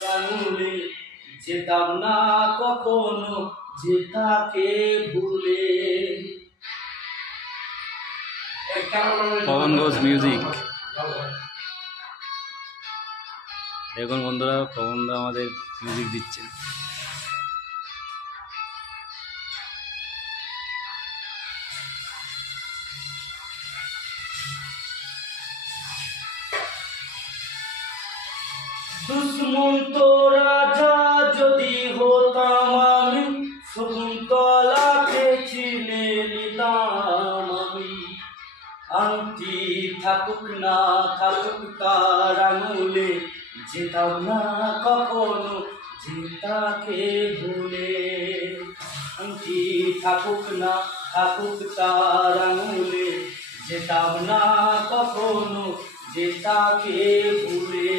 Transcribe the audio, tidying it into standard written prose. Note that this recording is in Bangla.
আঙুলে যেতাম না কখনো যেতাকে ভুলে। পবন ঘোষ মিউজিক। দেখুন বন্ধুরা, পবনদা আমাদের মিউজিক দিচ্ছেন। দুশ্মন তো রাজা যদি হতাম আমি, শকুন্তলাকে চিনে নিতাম আমি। আংটি থাকুক না থাকুক তার আঙুলে, যেতাম না কখনো যেতাকে ভুলে। আংটি থাকুক না থাকুক তার আঙুলে, যেতাম না কখনো যেতাকে ভুলে।